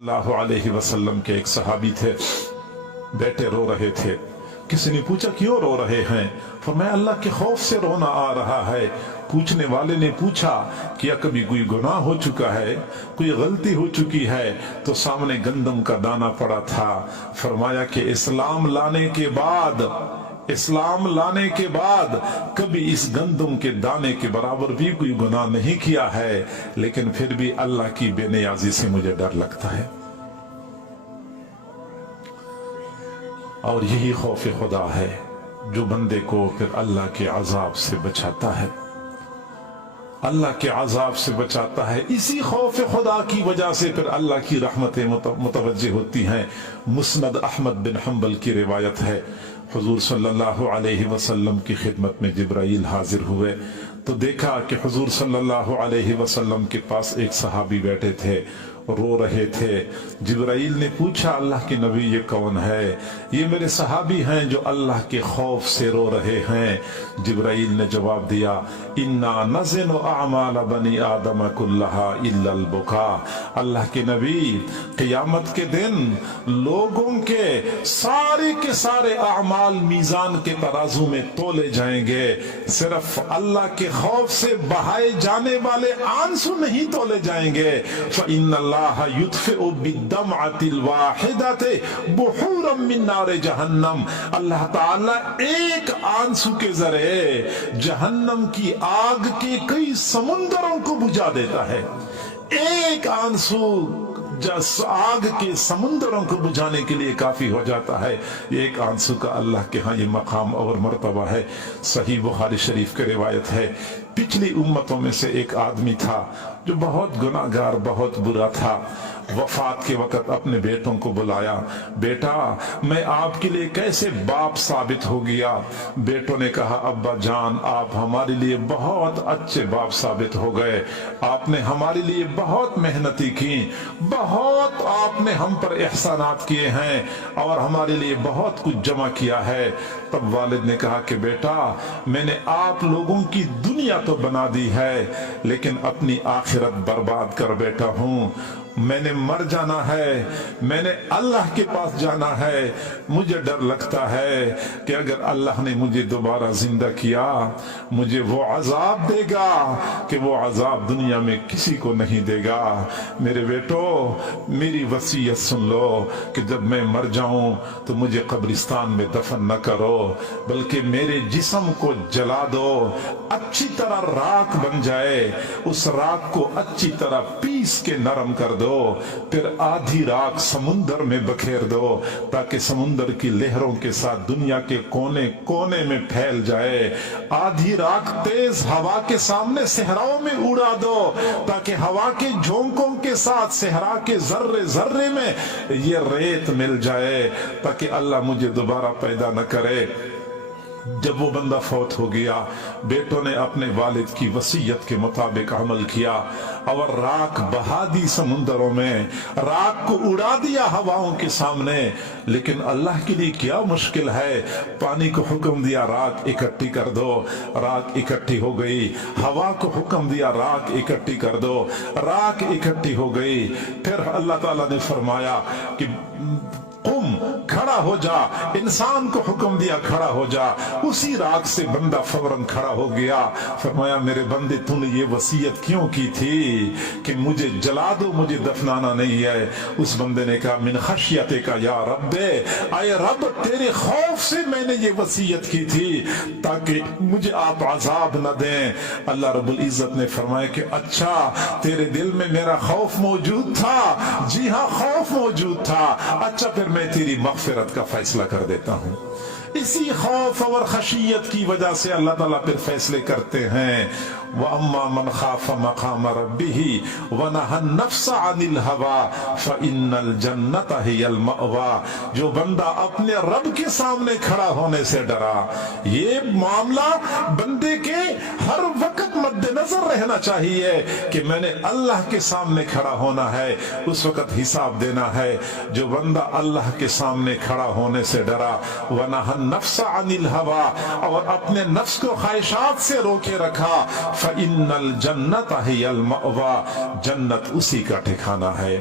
सल्लल्लाहु अलैहि वसल्लम के एक सहाबी थे, बेटे रो रहे थे। किसी ने पूछा क्यों रो रहे हैं? फरमाया अल्लाह के खौफ से रोना आ रहा है। पूछने वाले ने पूछा क्या कभी कोई गुनाह हो चुका है, कोई गलती हो चुकी है? तो सामने गंदम का दाना पड़ा था। फरमाया कि इस्लाम लाने के बाद कभी इस गंदम के दाने के बराबर भी कोई गुनाह नहीं किया है, लेकिन फिर भी अल्लाह की बेनियाजी से मुझे डर लगता है। और यही खौफ खुदा है जो बंदे को फिर अल्लाह के अजाब से बचाता है, अल्लाह के अजाब से बचाता है। इसी खौफ खुदा की वजह से फिर अल्लाह की रहमतें मुतवज्जे होती हैं। मुस्नद अहमद बिन हंबल की रिवायत है, हुजूर सल्लल्लाहु अलैहि वसल्लम की खिदमत में जिब्राइल हाजिर हुए तो देखा कि हुजूर सल्लल्लाहु अलैहि वसल्लम के पास एक सहाबी बैठे थे, रो रहे थे। जिब्राइल ने पूछा अल्लाह के नबी ये कौन है? ये मेरे सहाबी हैं जो अल्लाह के खौफ से रो रहे हैं। जिब्राइल ने जवाब दिया इन्ना नज़िनु अअमाल बनी आदम कुल्लहा इल्लल बुका। अल्लाह के नबी क़यामत के दिन लोगों के सारे अमाल मीजान के तराजू में तोले जाएंगे, सिर्फ अल्लाह के खौफ से बहाए जाने वाले आंसू नहीं तोले जाएंगे। फ़इन्नल्लाह युत्फ़िउ बिद्दमअतिल वाहिदति बुहूरम मिन नारि जहन्नम। अल्लाह ताला एक आंसू के जरिए जहन्नम की आग के कई समुंदरों को बुझा देता है। एक आंसू आग के समुंदरों को बुझाने के लिए काफी हो जाता है। एक आंसू का अल्लाह के यहाँ ये मकाम और मर्तबा है। सही बुखारी शरीफ की रिवायत है, पिछली उम्मतों में से एक आदमी था जो बहुत गुनाहगार, बहुत बुरा था। वफात के वक्त अपने बेटों को बुलाया, बेटा मैं आपके लिए कैसे बाप साबित हो गया? बेटों ने कहा अब्बा जान आप हमारे लिए बहुत अच्छे बाप साबित हो गए, आपने हमारे लिए बहुत मेहनती की, बहुत आपने हम पर एहसानात किए हैं और हमारे लिए बहुत कुछ जमा किया है। तब वालिद ने कहा कि बेटा मैंने आप लोगों की दुनिया तो बना दी है, लेकिन अपनी आखिरत बर्बाद कर बैठा हूँ। मैंने मर जाना है, मैंने अल्लाह के पास जाना है। मुझे डर लगता है कि अगर अल्लाह ने मुझे दोबारा जिंदा किया मुझे वो अजाब देगा कि वो अजाब दुनिया में किसी को नहीं देगा। मेरे बेटो मेरी वसीयत सुन लो कि जब मैं मर जाऊं तो मुझे कब्रिस्तान में दफन न करो, बल्कि मेरे जिस्म को जला दो, अच्छी तरह राख बन जाए, उस राख को अच्छी तरह पीस के नरम कर दो, फिर आधी राख समुंदर में बखेर दो ताकि समुंदर की लहरों के साथ दुनिया के कोने कोने में फैल जाए। आधी राख तेज हवा के सामने सहराओं में उड़ा दो ताकि हवा के झोंकों के साथ सहरा के जर्रे जर्रे में ये रेत मिल जाए, ताकि अल्लाह मुझे दोबारा पैदा न करे। जब वो बंदा फौत हो गया, बेटों ने अपने वालिद की वसीयत के मुताबिक अमल किया और राख बहा दी समुंदरों में, राख को उड़ा दिया हवाओं के सामने। लेकिन अल्लाह के लिए क्या मुश्किल है, पानी को हुक्म दिया राख इकट्ठी कर दो, राख इकट्ठी हो गई। हवा को हुक्म दिया राख इकट्ठी कर दो, राख इकट्ठी हो गई। फिर अल्लाह ताला ने फरमाया कि कुम खड़ा हो जा, इंसान को हुक्म दिया खड़ा हो जा। उसी राख से बंदा फौरन खड़ा हो गया। फरमाया मेरे बंदे तूने ये वसीयत क्यों की थी कि मुझे जला दो, मुझे दफनाना नहीं है? उस बंदे ने कहा मिन खशियते का या रब्बे, आए रब तेरे खौफ से मैंने ये वसीयत की थी ताकि मुझे आप अजाब न दें। अल्लाह रब्बुल इज्जत ने फरमाया कि अच्छा तेरे दिल में मेरा खौफ मौजूद था? जी हाँ खौफ मौजूद था। अच्छा फिर मैं तेरी मगफिरत का फैसला कर देता हूं। इसी खौफ और खशियत की वजह से अल्लाह ताला फिर फैसले करते हैं। व अम्मा मन खाफ मकाम रब्बिही व नहा नफ्स अनिल हवा फइन्नल जन्नत हियल मअवा। जो बंदा अपने रब के सामने खड़ा होने से डरा, ये मामला बंदे के हर वक्त मद्देनजर रहना चाहिए कि मैंने अल्लाह के सामने खड़ा होना है, उस वक्त हिसाब देना है। जो बंदा अल्लाह के सामने खड़ा होने से डरा, व नहा नफ्स अनिल हवा, और अपने नफ्स को ख्वाहिशात से रोके रखा, फ़इन्नल जन्नत हियल मअवा, जन्नत उसी का ठिकाना है।